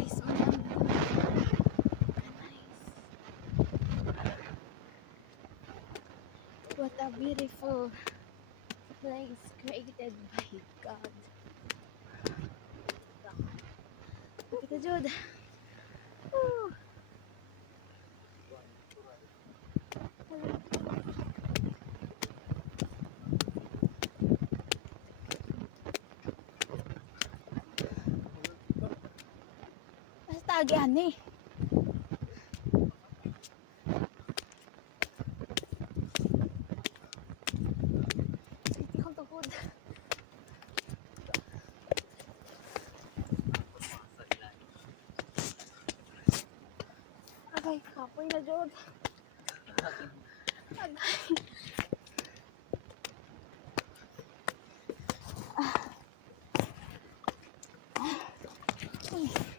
guys, nice. What a beautiful place created by God. Kita Jud. Woo. Basta agian eh. Sige kong tukod. Agay, kapoy na Jud. Agay.